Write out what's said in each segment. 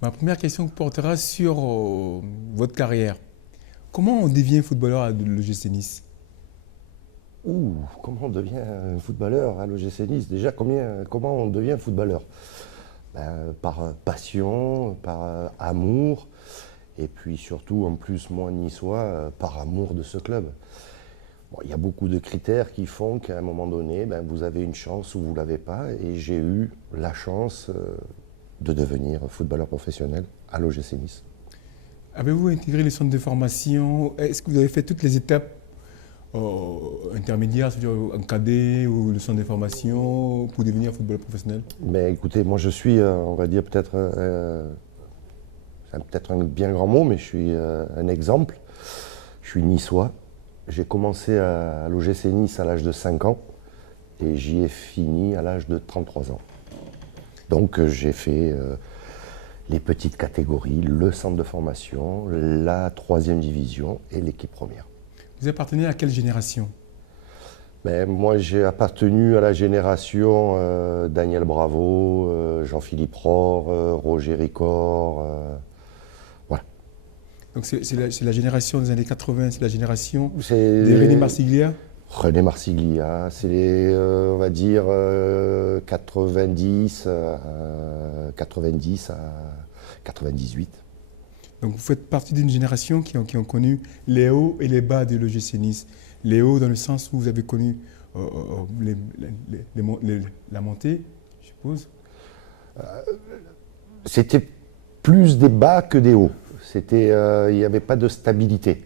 Ma première question portera sur votre carrière. Comment on devient footballeur à l'OGC Nice? Comment on devient un footballeur à l'OGC Nice? Déjà, comment on devient footballeur? Par passion, par amour, et puis surtout, en plus, moi, niçois, par amour de ce club. Bon, il y a beaucoup de critères qui font qu'à un moment donné, vous avez une chance ou vous ne l'avez pas, et j'ai eu la chance de devenir footballeur professionnel à l'OGC Nice. Avez-vous intégré les centres de formation? Est-ce que vous avez fait toutes les étapes intermédiaires, c'est-à-dire en cadet ou le centre de formation pour devenir footballeur professionnel? Mais écoutez, moi je suis, on va dire c'est peut-être un bien grand mot, mais je suis un exemple. Je suis niçois. J'ai commencé à l'OGC Nice à l'âge de 5 ans et j'y ai fini à l'âge de 33 ans. Donc j'ai fait les petites catégories, le centre de formation, la troisième division et l'équipe première. Vous appartenez à quelle génération? Moi j'ai appartenu à la génération Daniel Bravo, Jean-Philippe Rohr, Roger Ricor. Voilà. Donc c'est la génération des années 80, c'est la génération des René C'est Marsiglia? René Marsiglia, c'est les, on va dire, 90 à 98. Donc vous faites partie d'une génération qui ont connu les hauts et les bas de l'OGC Nice. Les hauts dans le sens où vous avez connu la montée, je suppose. C'était plus des bas que des hauts. Il n'y avait pas de stabilité.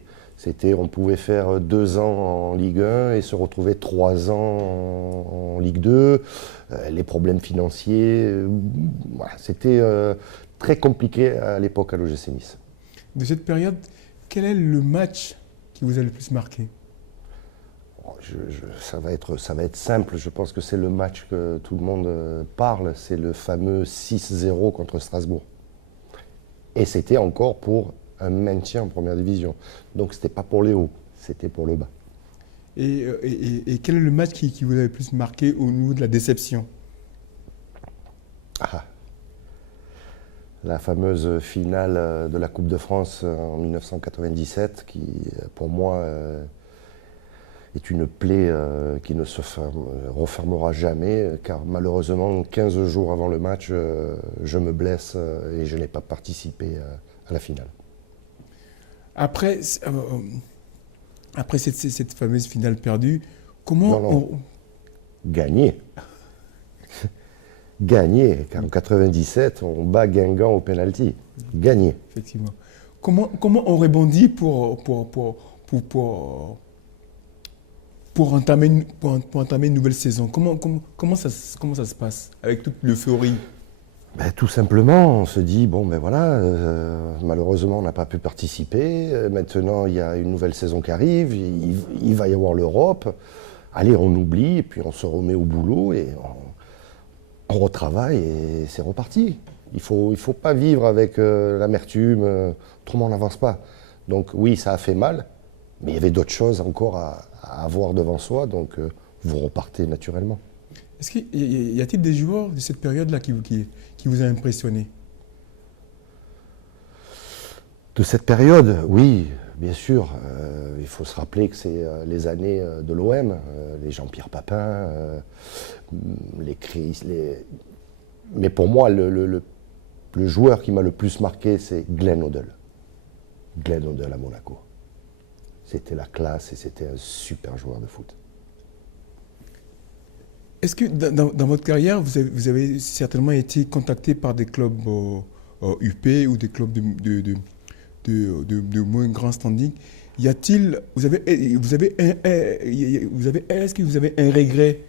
On pouvait faire 2 ans en Ligue 1 et se retrouver 3 ans en Ligue 2. Les problèmes financiers, voilà, c'était très compliqué à l'époque à l'OGC Nice. De cette période, quel est le match qui vous a le plus marqué? Ça va être simple. Je pense que c'est le match que tout le monde parle. C'est le fameux 6-0 contre Strasbourg. Et c'était encore pour un maintien en première division. Donc c'était pas pour les hauts, c'était pour le bas. Et quel est le match qui vous a le plus marqué au niveau de la déception? Ah, la fameuse finale de la Coupe de France en 1997, qui pour moi est une plaie qui ne se refermera jamais, car malheureusement, 15 jours avant le match, je me blesse et je n'ai pas participé à la finale. Après, après cette fameuse finale perdue, Non, comment non, gagné. Gagné, car en 97, on bat Guingamp au penalty. Gagné. effectivement, comment on rebondit pour entamer une nouvelle saison? Comment ça se passe avec toute l'euphorie? Tout simplement, on se dit, bon ben voilà, malheureusement on n'a pas pu participer, maintenant il y a une nouvelle saison qui arrive, il va y avoir l'Europe, allez on oublie, et puis on se remet au boulot et on retravaille et c'est reparti. Il faut pas vivre avec l'amertume, autrement on n'avance pas. Donc oui, ça a fait mal, mais il y avait d'autres choses encore à avoir devant soi, donc vous repartez naturellement. Est-ce qu'il y a-t-il des joueurs de cette période-là qui vous a impressionné? De cette période, oui, bien sûr. Il faut se rappeler que c'est les années de l'OM, les Jean-Pierre Papin, les Chris. Mais pour moi, le joueur qui m'a le plus marqué, c'est Glenn Hoddle. Glenn Hoddle à Monaco. C'était la classe et c'était un super joueur de foot. Est-ce que dans votre carrière, vous avez certainement été contacté par des clubs UP ou des clubs de moins grand standing? Y a-t-il, est-ce que vous avez un regret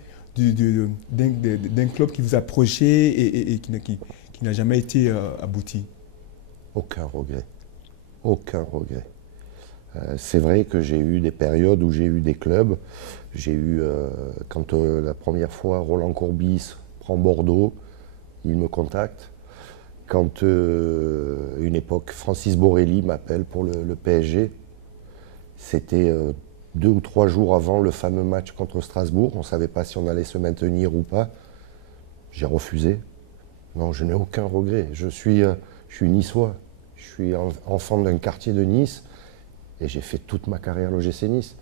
d'un club qui vous a approché et qui n'a jamais été abouti? Aucun regret. Aucun regret. C'est vrai que j'ai eu des périodes où j'ai eu des clubs. J'ai eu, quand la première fois Roland Courbis prend Bordeaux, il me contacte. Quand une époque Francis Borrelli m'appelle pour le PSG, c'était 2 ou 3 jours avant le fameux match contre Strasbourg. On ne savait pas si on allait se maintenir ou pas. J'ai refusé. Non, je n'ai aucun regret. Je suis Je suis niçois. Je suis enfant d'un quartier de Nice et j'ai fait toute ma carrière à l'OGC Nice.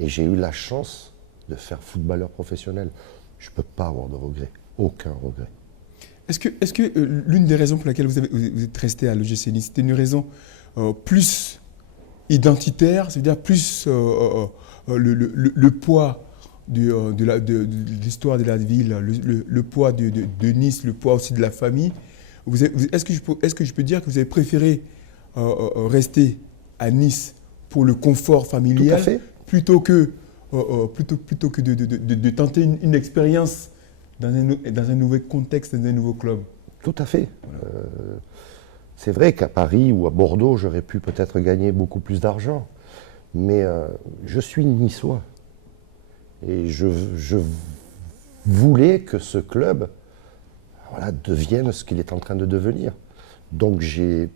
Et j'ai eu la chance de faire footballeur professionnel. Je ne peux pas avoir de regrets, aucun regret. Est-ce que l'une des raisons pour laquelle vous êtes resté à l'OGC Nice, c'était une raison plus identitaire, c'est-à-dire plus le poids de l'histoire de la ville, le poids de Nice, le poids aussi de la famille? Est-ce que je peux dire que vous avez préféré rester à Nice pour le confort familial? Tout à fait. Plutôt que de tenter une expérience dans un nouveau contexte, dans un nouveau club? Tout à fait. C'est vrai qu'à Paris ou à Bordeaux, j'aurais pu peut-être gagner beaucoup plus d'argent. Mais je suis niçois. Et je voulais que ce club devienne ce qu'il est en train de devenir. Donc j'ai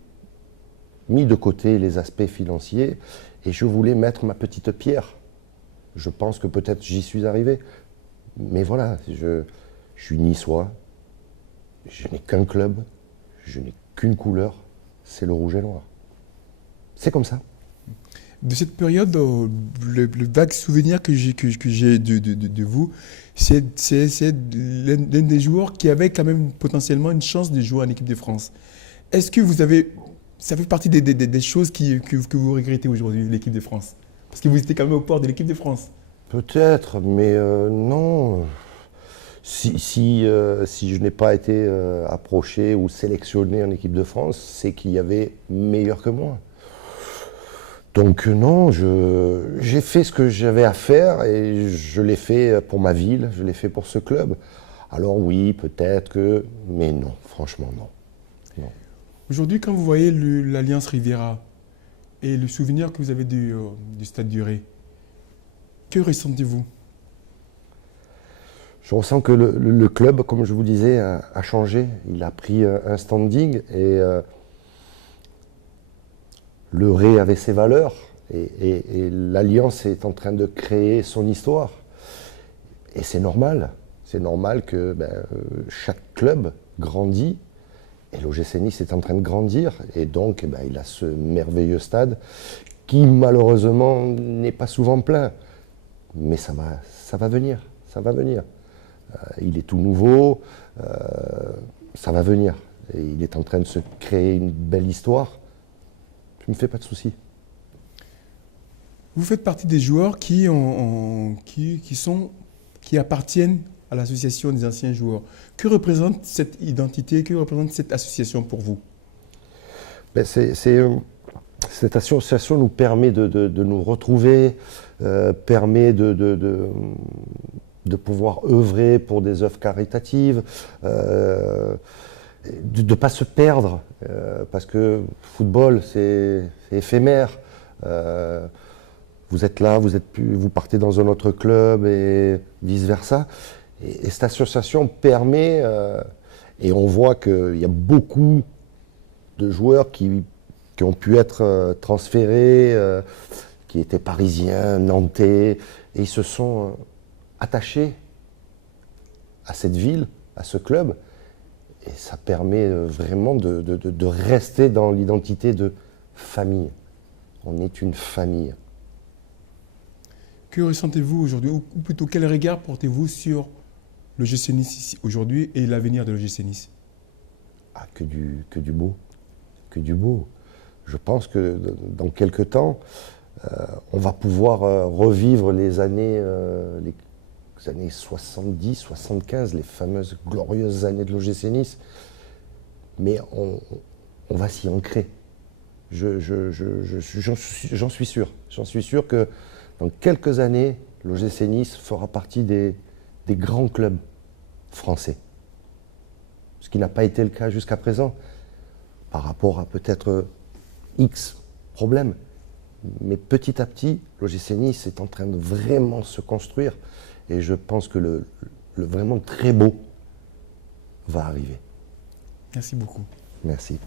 mis de côté les aspects financiers et je voulais mettre ma petite pierre. Je pense que peut-être j'y suis arrivé. Mais voilà, je suis niçois. Je n'ai qu'un club. Je n'ai qu'une couleur. C'est le rouge et noir. C'est comme ça. De cette période, le vague souvenir que j'ai de vous, c'est l'un des joueurs qui avait quand même potentiellement une chance de jouer en équipe de France. Est-ce que ça fait partie des choses que vous regrettez aujourd'hui, l'équipe de France? Parce que vous étiez quand même au port de l'équipe de France. Peut-être, mais non. Si je n'ai pas été approché ou sélectionné en équipe de France, c'est qu'il y avait meilleur que moi. Donc non, j'ai fait ce que j'avais à faire et je l'ai fait pour ma ville, je l'ai fait pour ce club. Alors oui, peut-être que... Mais non, franchement non. Aujourd'hui, quand vous voyez l'Alliance Riviera et le souvenir que vous avez du Stade du Ré, que ressentez-vous? Je ressens que le club, comme je vous disais, a changé. Il a pris un standing et le Ré avait ses valeurs et l'Alliance est en train de créer son histoire. Et c'est normal. C'est normal que chaque club grandit et l'OGC Nice est en train de grandir. Et donc, il a ce merveilleux stade qui, malheureusement, n'est pas souvent plein. Mais ça va venir. Ça va venir. Il est tout nouveau. Ça va venir. Et il est en train de se créer une belle histoire. Je ne me fais pas de soucis. Vous faites partie des joueurs qui appartiennent à l'association des anciens joueurs. Que représente cette identité, que représente cette association pour vous? Cette association nous permet de nous retrouver, permet de pouvoir œuvrer pour des œuvres caritatives, de ne pas se perdre, parce que football, c'est éphémère. Vous êtes là, vous partez dans un autre club et vice-versa. Et cette association permet, et on voit qu'il y a beaucoup de joueurs qui ont pu être transférés, qui étaient parisiens, nantais, et ils se sont attachés à cette ville, à ce club. Et ça permet vraiment de rester dans l'identité de famille. On est une famille. Que ressentez-vous aujourd'hui, ou plutôt quel regard portez-vous sur l'OGC Nice aujourd'hui et l'avenir de l'OGC Nice? Ah, que du beau. Que du beau. Je pense que dans quelques temps, on va pouvoir revivre les années 70, 75, les fameuses glorieuses années de l'OGC Nice. Mais on va s'y ancrer. J'en suis sûr. J'en suis sûr que dans quelques années, l'OGC Nice fera partie des grands clubs français. Ce qui n'a pas été le cas jusqu'à présent, par rapport à peut-être X problèmes. Mais petit à petit, l'OGC Nice est en train de vraiment se construire. Et je pense que le vraiment très beau va arriver. Merci beaucoup. Merci.